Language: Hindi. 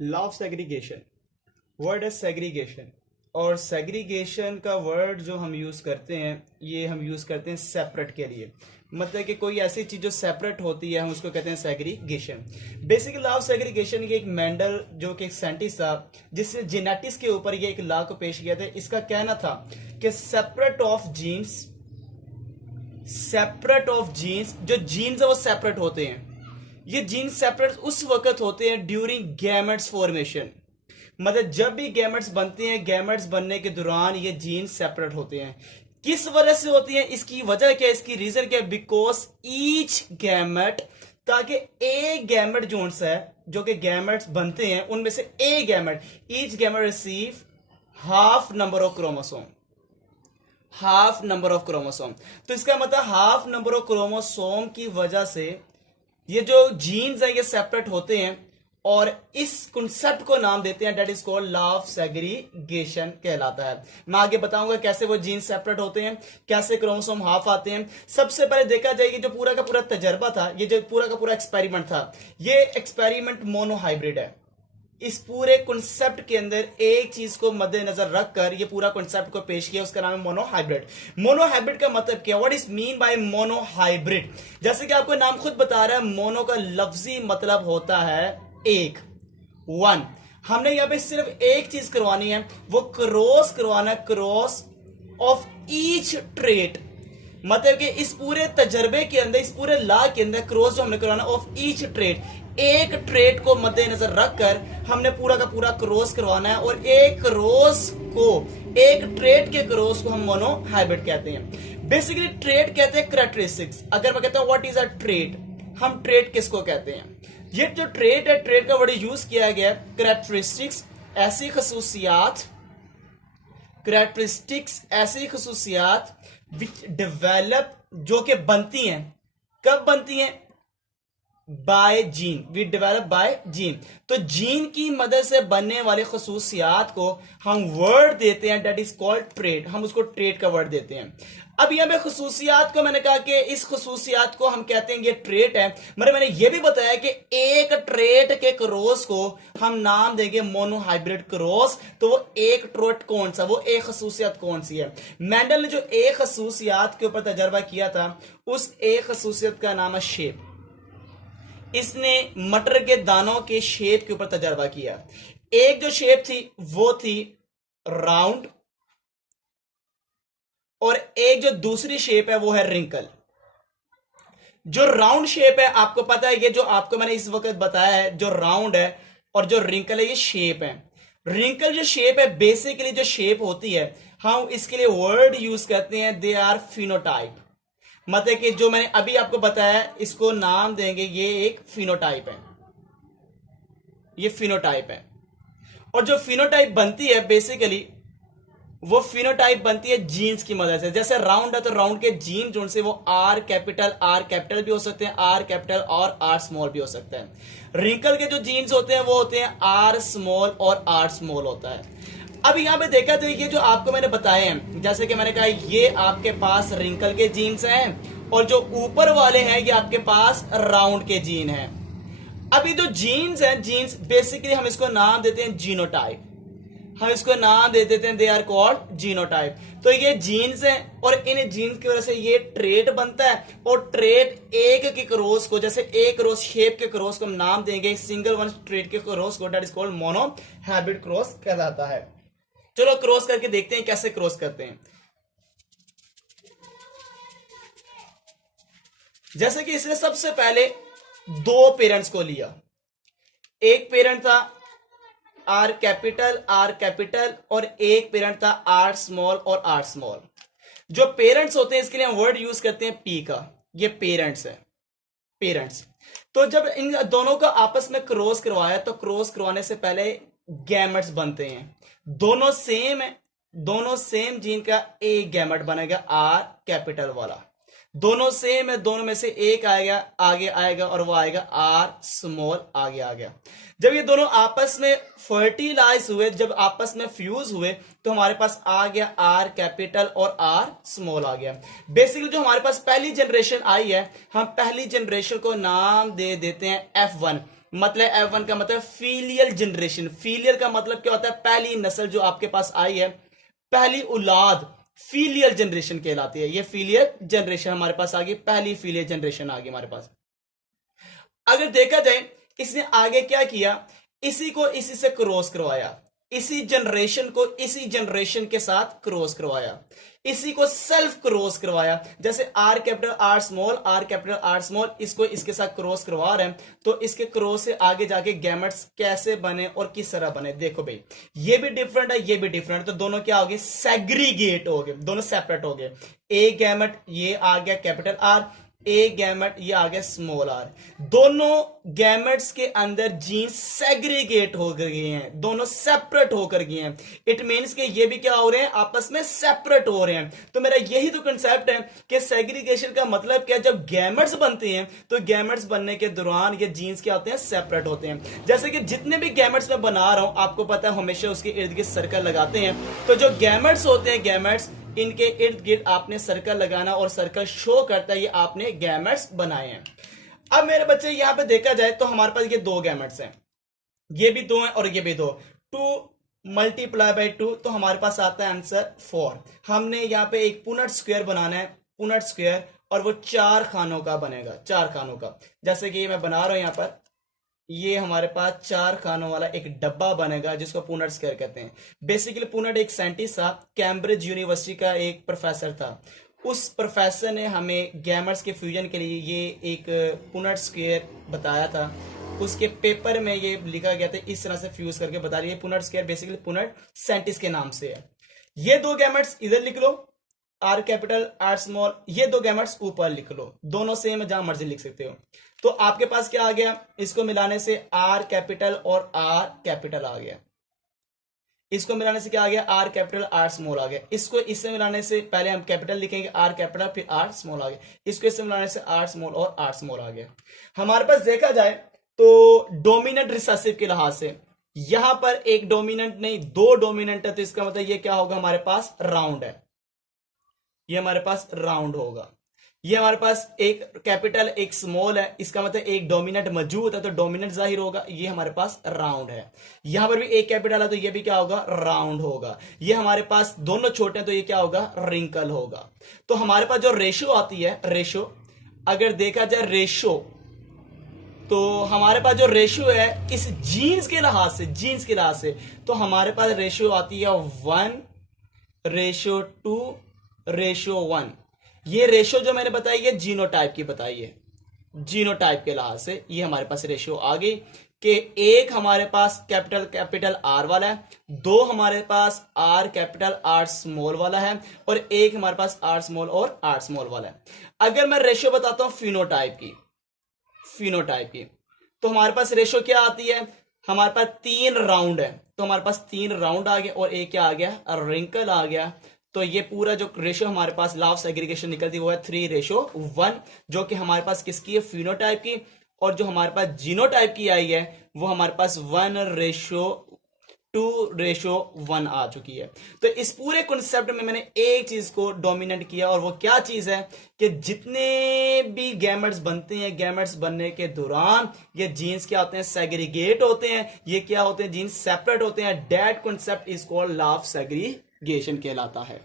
लॉ ऑफ सेग्रीगेशन, वर्ड है सेग्रीगेशन। और सेग्रीगेशन का वर्ड जो हम यूज़ करते हैं, ये हम यूज़ करते हैं सेपरेट के लिए। मतलब कि कोई ऐसी चीज़ जो सेपरेट होती है हम उसको कहते हैं segregation. Basically law of segregation ये एक मेंडल जो कि एक साइंटिस्ट था जिसने जेनेटिक्स के ऊपर ये एक लॉ को पेश किया था। इसका कहना था कि सेपरेट ऑफ जीन्स, जो जीन्स है वो सेपरेट होते हैं। ये जीन्स सेपरेट उस वक्त होते हैं ड्यूरिंग गैमेट्स फॉर्मेशन। मतलब जब भी गैमेट्स बनते हैं, गैमेट्स बनने के दौरान ये जीन्स सेपरेट होते हैं। किस वजह से होती है, इसकी वजह क्या है, इसकी रीजन क्या है? बिकॉज ईच गैमेट, ताकि एक गैमेट जो है, जो कि गैमेट्स बनते हैं उनमें से एक gamete, each gamete receive half number of chromosome. Half number of chromosome, तो इसका मतलब हाफ नंबर ऑफ क्रोमोसोम की वजह से ये जो जीन्स है ये सेपरेट होते हैं। और इस कॉन्सेप्ट को नाम देते हैं, that is called law of segregation कहलाता है। मैं आगे बताऊंगा कैसे वो जीन्स सेपरेट होते हैं, कैसे क्रोमोसोम हाफ आते हैं। सबसे पहले देखा जाए कि जो पूरा का पूरा तजर्बा था, ये जो पूरा का पूरा एक्सपेरिमेंट था, ये एक्सपेरिमेंट मोनोहाइब्रिड है। इस पूरे कॉन्सेप्ट के अंदर एक चीज को मद्देनजर रखकर ये पूरा कॉन्सेप्ट को पेश किया, उसका नाम है मोनोहाइब्रिड। मोनोहाइब्रिड का मतलब क्या, what is mean by monohybrid? जैसे कि आपको नाम खुद बता रहा है, मोनो का लफ्जी मतलब होता है एक, वन। हमने यहां पे सिर्फ एक चीज करवानी है, वो क्रॉस करवाना, क्रॉस ऑफ ईच ट्रेट। मतलब कि इस पूरे तजर्बे के अंदर, इस पूरे लॉ के अंदर क्रॉस जो हमने करवाना ऑफ ईच ट्रेट, एक ट्रेट को मद्देनजर रखकर हमने पूरा का पूरा क्रॉस करवाना है। और एक क्रॉस को, एक ट्रेट के क्रॉस को हम मोनोहाइब्रिड कहते हैं। बेसिकली ट्रेट कहते हैं कैरेक्टरिस्टिक्स। अगर मैं कहता हूं व्हाट इज अ ट्रेट, हम ट्रेट किसको कहते हैं? ये जो ट्रेट है, ट्रेट का वर्ड यूज किया गया कैरेक्टरिस्टिक्स, ऐसी खसूसियात, कैरेक्टरिस्टिक्स ऐसी खसूसियात विच डेवलप, जो कि बनती हैं। कब बनती हैं? By gene, we develop by gene. तो जीन की मदद से बनने वाले खसूसियात को हम वर्ड देते हैं, डेट इज कॉल्ड ट्रेट। हम उसको ट्रेट का वर्ड देते हैं। अब यहां पे खसूसियात को मैंने कहा कि इस खसूसियात को हम कहते हैं ये ट्रेट है। मगर मैंने ये भी बताया कि एक ट्रेट के क्रॉस को हम नाम देंगे मोनोहाइब्रिड क्रॉस। तो वो एक ट्रेट कौन सा, वो एक खसूसियात कौन सी है? मेंडल ने जो एक खसूसियात के ऊपर तजर्बा किया था, उस एक खसूसियत का नाम है शेप। इसने मटर के दानों के शेप के ऊपर तजर्बा किया। एक जो शेप थी वो थी राउंड, और एक जो दूसरी शेप है वो है रिंकल। जो राउंड शेप है, आपको पता है, ये जो आपको मैंने इस वक्त बताया है, जो राउंड है और जो रिंकल है ये शेप है। रिंकल जो शेप है, बेसिकली जो शेप होती है, हम इसके लिए वर्ड यूज करते हैं, दे आर फिनोटाइप। मतलब कि जो मैंने अभी आपको बताया, इसको नाम देंगे, ये एक फिनोटाइप है, ये फिनोटाइप है। और जो फिनोटाइप बनती है, बेसिकली वो फिनोटाइप बनती है जीन्स की मदद से। जैसे राउंड है तो राउंड के जीन जो से वो आर कैपिटल भी हो सकते हैं, आर कैपिटल और आर स्मॉल भी हो सकते हैं। रिंकल के जो जीन्स होते हैं वो होते हैं आर स्मॉल और आर स्मॉल होता है। अब यहां पे देखा तो ये जो आपको मैंने बताए हैं, जैसे कि मैंने कहा ये आपके पास रिंकल के जीन्स हैं, और जो ऊपर वाले हैं ये आपके पास राउंड के जीन हैं। अभी जो जीन्स हैं, जीन्स बेसिकली हम इसको नाम देते हैं जीनोटाइप। हम इसको नाम दे देते हैं, दे आर कॉल्ड जीनोटाइप। तो ये जीन्स हैं, और इन जीन्स की वजह से ये ट्रेट बनता है। और ट्रेट एक के क्रॉस को, जैसे एक क्रॉस शेप के क्रॉस को हम नाम देंगे सिंगल वन ट्रेट के क्रॉस को, that is called monohybrid cross कहलाता है। चलो क्रॉस करके देखते हैं कैसे क्रॉस करते हैं। जैसे कि इसने सबसे पहले दो पेरेंट्स को लिया। एक पेरेंट था आर कैपिटल और एक पेरेंट था आर स्मॉल और आर स्मॉल। जो पेरेंट्स होते हैं, इसके लिए हम वर्ड यूज करते हैं पी का। ये पेरेंट्स है, पेरेंट्स। तो जब इन दोनों का आपस में क्रॉस करवाया, तो क्रॉस करवाने से पहले गैमेट्स बनते हैं। दोनों सेम है, दोनों सेम जीन का एक गैमेट बनेगा आर कैपिटल वाला। दोनों सेम है, दोनों में से एक आएगा, आगे आएगा, और वो आएगा आर स्मॉल, आगे आ गया। जब ये दोनों आपस में फर्टिलाइज हुए, जब आपस में फ्यूज हुए, तो हमारे पास आ गया आर कैपिटल और आर स्मॉल आ गया। बेसिकली जो हमारे पास पहली जनरेशन आई है, हम पहली जनरेशन को नाम दे देते हैं F1। मतलब F1 का मतलब फीलियल जनरेशन। फीलियल का मतलब क्या होता है, पहली नस्ल जो आपके पास आई है, पहली औलाद फीलियल जनरेशन कहलाती है। ये फीलियल जनरेशन हमारे पास आ गई, पहली फीलियल जनरेशन आ गई हमारे पास। अगर देखा जाए इसने आगे क्या किया, इसी को इसी से क्रॉस करवाया, इसी जनरेशन को इसी जनरेशन के साथ क्रॉस करवाया, इसी को सेल्फ क्रॉस करवाया। जैसे are capital R small, are capital R small, इसको इसके साथ क्रॉस करवा रहे हैं, तो इसके क्रॉस से आगे जाके गैमेट्स कैसे बने और किस तरह बने। देखो भाई, ये भी डिफरेंट है, ये भी डिफरेंट, तो दोनों क्या हो गए, सेग्रीगेट हो गए, दोनों सेपरेट हो गए। ए गैमेट ये आ गया कैपिटल आर, ए गैमेट ये आ गया स्मॉल आर। दोनों गैमेट्स के अंदर जीन सेग्रीगेट हो गए हैं, दोनों सेपरेट होकर गए हैं। इट मींस कि ये भी क्या हो रहे हैं, आपस में सेपरेट हो रहे हैं। तो मेरा यही तो कंसेप्ट है कि सेग्रीगेशन का मतलब क्या, जब गैमेट्स बनते हैं तो गैमेट्स बनने के दौरान ये जीन्स क्या होते हैं, सेपरेट होते हैं। जैसे कि जितने भी गैमेट्स मैं बना रहा हूं, आपको पता है हमेशा उसके इर्द गिर्द सर्कल लगाते हैं। तो जो गैमेट्स होते हैं, गैमेट्स, इनके इर्द गिर्द आपने सर्कल लगाना और सर्कल शो करता है ये आपने गैमेट्स बनाए हैं। अब मेरे बच्चे यहां पे देखा जाए तो हमारे पास ये दो गैमेट्स हैं, ये भी दो हैं और ये भी दो। 2 मल्टीप्लाई बाई 2, तो हमारे पास आता है आंसर 4। हमने यहाँ पे एक पुनट स्क्वायर बनाना है, पुनट स्क्वायर, और वो 4 खानों का बनेगा, 4 खानों का। जैसे कि मैं बना रहा हूं यहाँ पर, ये हमारे पास 4 खानों वाला एक डब्बा बनेगा जिसको पुनट स्क्वायर कहते हैं। बेसिकली पुनट एक साइंटिस्ट था, कैम्ब्रिज यूनिवर्सिटी का एक प्रोफेसर था। उस प्रोफेसर ने हमें गैमेट्स के फ्यूजन के लिए ये एक पुनट स्क्वायर बताया था। उसके पेपर में ये लिखा गया था, इस तरह से फ्यूज करके बता रही है। पुनट स्क्वायर बेसिकली पुनट साइंटिस्ट के नाम से है। ये दो गैमेट्स इधर लिख लो, आर कैपिटल आर स्मॉल, ये दो गैमेट्स ऊपर लिख लो, दोनों सेम जहां मर्जी लिख सकते हो। तो आपके पास क्या आ गया, इसको मिलाने से आर कैपिटल और आर कैपिटल आ गया, इसको मिलाने से क्या आ गया, आर कैपिटल आर स्मॉल आ गया। इसको इससे मिलाने से पहले हम कैपिटल लिखेंगे, आर कैपिटल, फिर आर स्मॉल आ गया। इसको इससे मिलाने से आर स्मॉल और आर स्मॉल आ गया। हमारे पास देखा जाए तो डोमिनेंट रिसेसिव के लिहाज से यहां पर एक डोमिनेंट नहीं, 2 डोमिनेंट है, तो इसका मतलब ये क्या होगा, हमारे पास राउंड है, ये हमारे पास राउंड होगा। ये हमारे पास एक कैपिटल एक स्मॉल है, इसका मतलब एक डोमिनेंट मौजूद है, तो डोमिनेंट जाहिर होगा, ये हमारे पास राउंड है। यहां पर भी एक कैपिटल है, तो ये भी क्या होगा, राउंड होगा। ये हमारे पास दोनों छोटे हैं, तो ये क्या होगा, रिंकल होगा। तो हमारे पास जो रेशो आती है, रेशो, अगर देखा जाए रेशो, तो हमारे पास जो रेशियो है इस जीन्स के लिहाज से, जीन्स के लिहाज से, तो हमारे पास रेशियो आती है 1:2:1। ये रेशियो जो मैंने बताई है जीनोटाइप की बताई है, जीनोटाइप के लिहाज से ये हमारे पास रेशियो आ गई कि एक हमारे पास कैपिटल कैपिटल आर वाला है, 2 हमारे पास आर कैपिटल आर स्मॉल वाला है, और एक हमारे पास आर स्मॉल और आर स्मॉल वाला है। अगर मैं रेशियो बताता हूं फिनोटाइप की, फिनोटाइप की, तो हमारे पास रेशियो क्या आती है, हमारे पास 3 राउंड है, तो हमारे पास 3 राउंड आ गया और एक क्या आ गया, रिंकल आ गया। तो ये पूरा जो रेशियो हमारे पास लॉ ऑफ सेग्रीगेशन निकलती है वो है 3:1, जो कि हमारे पास किसकी है, फिनोटाइप की। और जो हमारे पास जीनोटाइप की आई है वो हमारे पास 1:2:1 आ चुकी है। तो इस पूरे कॉन्सेप्ट में मैंने एक चीज को डोमिनेट किया, और वो क्या चीज है कि जितने भी गैमेट्स बनते हैं, गैमेट्स बनने के दौरान ये जीन्स क्या होते हैं, सेग्रीगेट होते हैं। ये क्या होते हैं, जीन्स सेपरेट होते हैं। That concept is called law of segregation कहलाता है।